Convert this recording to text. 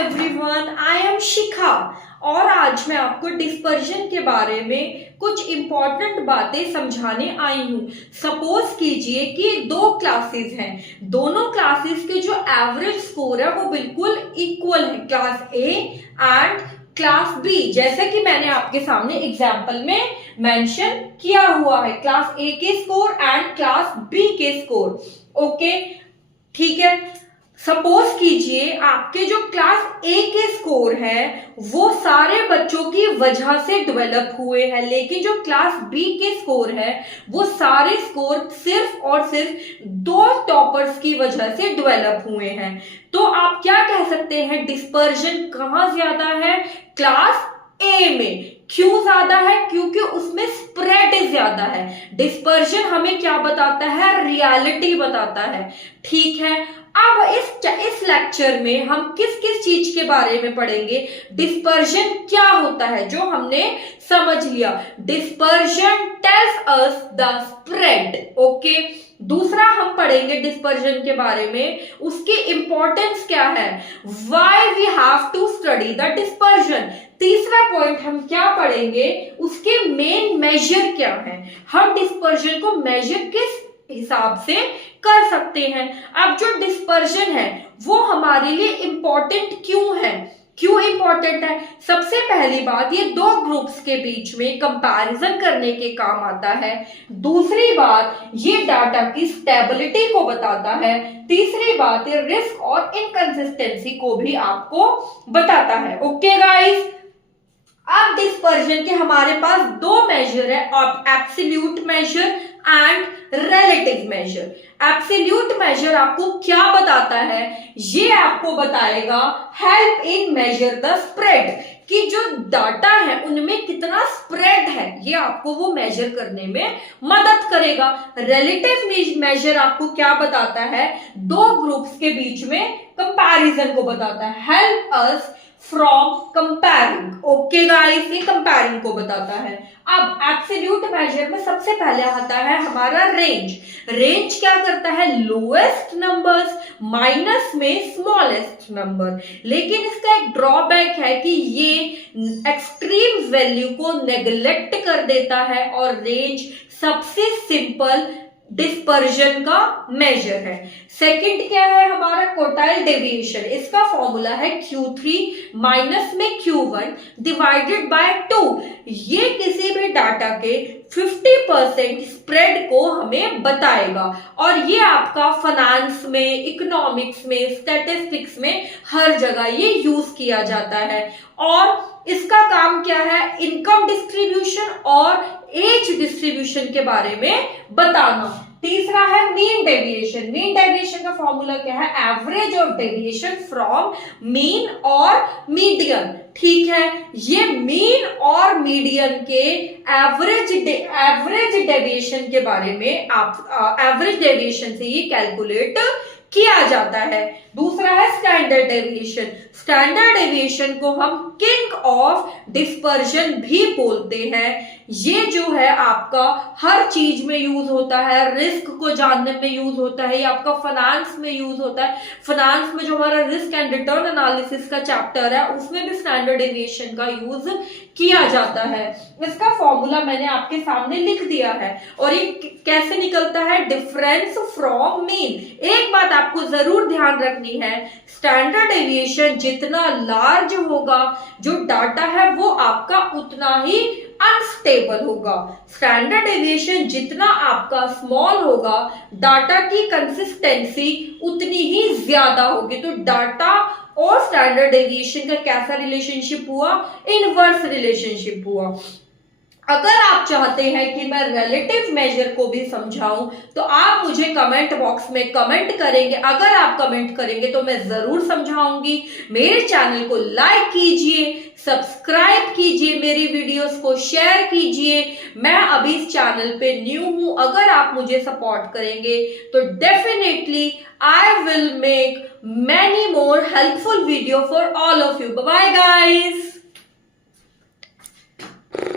Everyone, I am शिखा और आज मैं आपको डिस्पर्जन के बारे में कुछ इंपॉर्टेंट बातें समझाने आई हूँ। सपोज कीजिए कि दो क्लासेस हैं, दोनों क्लासेस के जो एवरेज स्कोर है वो बिल्कुल इक्वल है, class A and class B, जैसे कि मैंने आपके सामने एग्जाम्पल में मेंशन किया हुआ है, क्लास ए के स्कोर एंड क्लास बी के स्कोर। ओके, ठीक है। सपोज कीजिए आपके जो क्लास ए के स्कोर है वो सारे बच्चों की वजह से डेवलप हुए हैं, लेकिन जो क्लास बी के स्कोर है वो सारे स्कोर सिर्फ और सिर्फ दो टॉपर्स की वजह से डेवलप हुए हैं। तो आप क्या कह सकते हैं, डिस्पर्जन कहां ज्यादा है? क्लास ए में। क्यों ज्यादा है? क्योंकि उसमें स्प्रेड ज्यादा है। डिस्पर्जन हमें क्या बताता है? रियलिटी बताता है। ठीक है, अब इस लेक्चर में हम किस किस चीज के बारे में पढ़ेंगे? डिस्पर्जन क्या होता है जो हमने समझ लिया। Dispersion tells us the spread. Okay, दूसरा हम पढ़ेंगे डिस्पर्जन के बारे में, उसकी इंपॉर्टेंस क्या है, why we have to study the dispersion. तीसरा पॉइंट हम क्या पढ़ेंगे, उसके मेन मेजर क्या है, हम डिस्पर्जन को मेजर किस हिसाब से कर सकते हैं। अब जो डिस्पर्जन है वो हमारे लिए इंपॉर्टेंट क्यों है? क्यों इंपॉर्टेंट है? सबसे पहली बात, ये दो ग्रुप्स के बीच में कंपैरिजन करने के काम आता है। दूसरी बात, ये डाटा की स्टेबिलिटी को बताता है। तीसरी बात, ये रिस्क और इनकंसिस्टेंसी को भी आपको बताता है। ओके गाइस, अब डिस्पर्जन के हमारे पास दो मेजर है, absolute major and relative major. Absolute major आपको क्या बताता है? ये आपको बताएगा help in measure the spread, कि जो डाटा है उनमें कितना स्प्रेड है, ये आपको वो मेजर करने में मदद करेगा। रिलेटिव मेजर आपको क्या बताता है? दो ग्रुप्स के बीच में कंपैरिजन को बताता है, help us from comparing. Okay guys, ये कंपेयरिंग को बताता है। अब एब्सोल्यूट मेजर में सबसे पहले आता है हमारा रेंज। रेंज क्या करता है? लोएस्ट नंबर्स माइनस में स्मॉलेस्ट नंबर। लेकिन इसका एक ड्रॉबैक है कि ये एक्सट्रीम वैल्यू को नेग्लेक्ट कर देता है और रेंज सबसे सिंपल डिस्पर्जन का मेजर है। सेकंड क्या है हमारा? Quartile deviation. इसका फॉर्मूला है Q3 माइनस में Q1 डिवाइडेड बाय 2। ये किसी भी डाटा के 50% स्प्रेड को हमें बताएगा और ये आपका फाइनेंस में, इकोनॉमिक्स में, स्टैटिस्टिक्स में हर जगह ये यूज किया जाता है। और इसका काम क्या है? इनकम डिस्ट्रीब्यूशन और एज डिस्ट्रीब्यूशन के बारे में बताना। तीसरा है मीन डेविएशन। मीन डेविएशन का फॉर्मूला क्या है? Average of deviation from mean और मीडियन। ठीक है, ये मीन और मीडियन के एवरेज डेविएशन के बारे में आप एवरेज डेविएशन से ये कैलकुलेट किया जाता है। दूसरा है स्टैंडर्ड डेविएशन। स्टैंडर्ड डेविएशन को हम किंग ऑफ डिस्पर्जन भी बोलते हैं। ये जो है आपका हर चीज में यूज होता है, रिस्क को जानने में यूज होता है, ये आपका फाइनेंस में यूज होता है। फाइनेंस में जो हमारा रिस्क एंड रिटर्न एनालिसिस का चैप्टर है उसमें भी स्टैंडर्ड डेविएशन का यूज किया जाता है। इसका फॉर्मूला मैंने आपके सामने लिख दिया है और ये कैसे निकलता है? Difference from mean. एक बात आपको जरूर ध्यान रखनी है, स्टैंडर्ड डेविएशन जितना लार्ज होगा जो डाटा है वो आपका उतना ही अनस्टेबल होगा। स्टैंडर्ड डेविएशन जितना आपका स्मॉल होगा डाटा की कंसिस्टेंसी उतनी ही ज्यादा होगी। तो डाटा और स्टैंडर्ड डेविएशन का कैसा रिलेशनशिप हुआ? इनवर्स रिलेशनशिप हुआ। अगर आप चाहते हैं कि मैं रिलेटिव मेजर को भी समझाऊं तो आप मुझे कमेंट बॉक्स में कमेंट करेंगे। अगर आप कमेंट करेंगे तो मैं जरूर समझाऊंगी। मेरे चैनल को लाइक कीजिए, सब्सक्राइब कीजिए, मेरी वीडियोस को शेयर कीजिए। मैं अभी इस चैनल पे न्यू हूं, अगर आप मुझे सपोर्ट करेंगे तो definitely I will make many more helpful video for all of you. Bye bye guys.